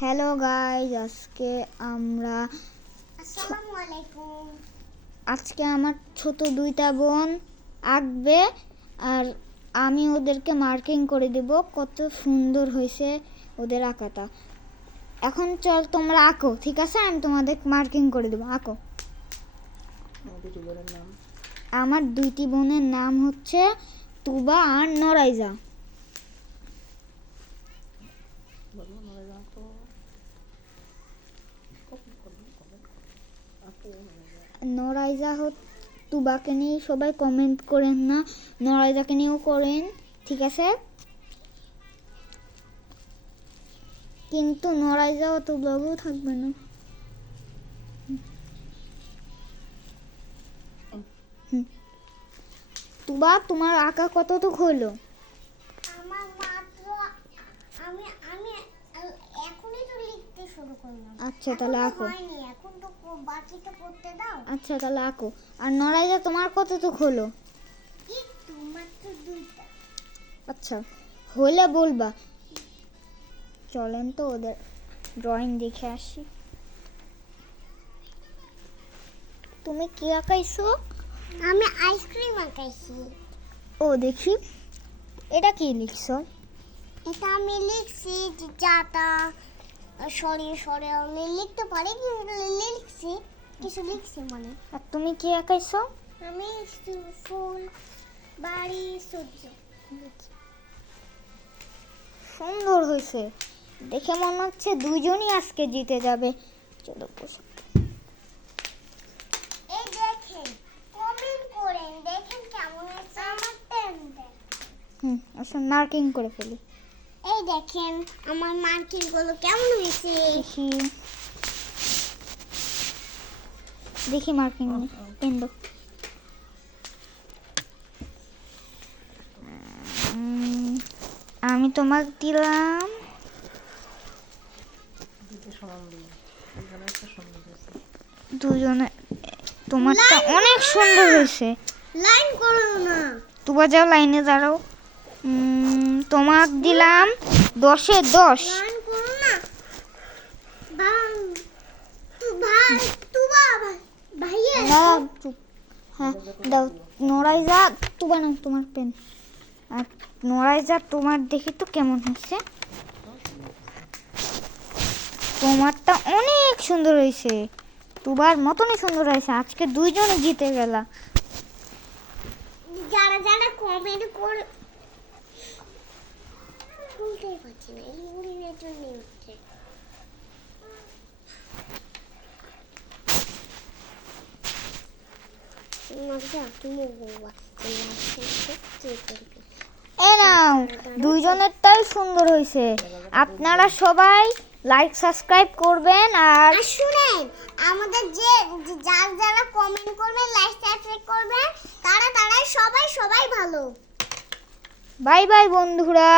Hello guys, আজকে আমার ছোট দুইটা বোন আঁকবে আর আমি ওদেরকে মার্কিং করে দেব কত সুন্দর হয়েছে ওদের আঁকাটা। এখন চল তোমরা আঁকো, ঠিক আছে? আমি তোমাদের মার্কিং করে দেবো, আঁকো। আমার দুইটি বোনের নাম হচ্ছে তুবা আর নরাইজা। নরাইজা তুবাকে নিয়ে সবাই কমেন্ট করেন না, নরাইজাকে নিয়েও করেন, ঠিক আছে? কিন্তু নরাইজা অত ব্লগও থাকবে না। তুবা, তোমার আঁকা কতটুক হলো? আমার মাত্র আমি আমি এখনই তো লিখতে শুরু করলাম। আচ্ছা তাহলে আঁকো। এখন তো বাকিটা করতে দাও। আচ্ছা তাহলে আঁকো। আর নরাইজা তোমার কতটুক হলো? একটু মাত্র দুইটা। আচ্ছা হলে বলবা। চলেন তো ওদের ড্রয়িং দেখে আসি। তুমি কি আঁকাইছো? আমি আইসক্রিম আঁকাইছি। ও দেখি, এটা কি লিখছো? এটা আমি লিখছি যে যাতা সরে আমি লিখতে পারি, কিন্তু লিখছি কিছু লিখছি মানে। আর তুমি কি আঁকাইছো? আমি ফুল, বাড়ি, সূর্য। সুন্দর হয়েছে, দেখে মনে হচ্ছে দুইজনই আজকে জিতে যাবে। চলো বসো। এই দেখেন, কমেন্ট করেন, দেখেন কেমন হয়েছে আমার পেনটা। আসলে মার্কিং করে ফেলি। এই দেখেন আমার মার্কিং গুলো কেমন হয়েছে। দেখি মার্কিং পেন দাও। আমি তোমাকে দিলাম দুজনে। তোমারটা অনেক সুন্দর হয়েছে। লাইন করো না, তুবা যাও, লাইনে দাঁড়াও। তোমাকে দিলাম 10-এ 10। লাইন করো না। ভাইয়া না চুপ। হ্যাঁ দাও। নরাইজা, তুবা নাও তোমার পেন। আর নরাইজা তোমার দেখি তো কেমন হয়েছে। তোমারটা অনেক সুন্দর হয়েছে, তুবার মতনই সুন্দর হয়েছে। আজকে দুইজনে জিতে গেলা। যারা যারা কমেন্ট করে শুনতেই পাচ্ছি না, এই উড়িনের জন্য হচ্ছে। দুইজনেরটাই সুন্দর হয়েছে। আপনারা সবাই লাইক সাবস্ক্রাইব করবেন। আর শুনেন, আমাদের যে যারা কমেন্ট করবেন, লাইক সাবস্ক্রাইব করবেন, তারা সবাই ভালো। বাই বাই বন্ধুরা।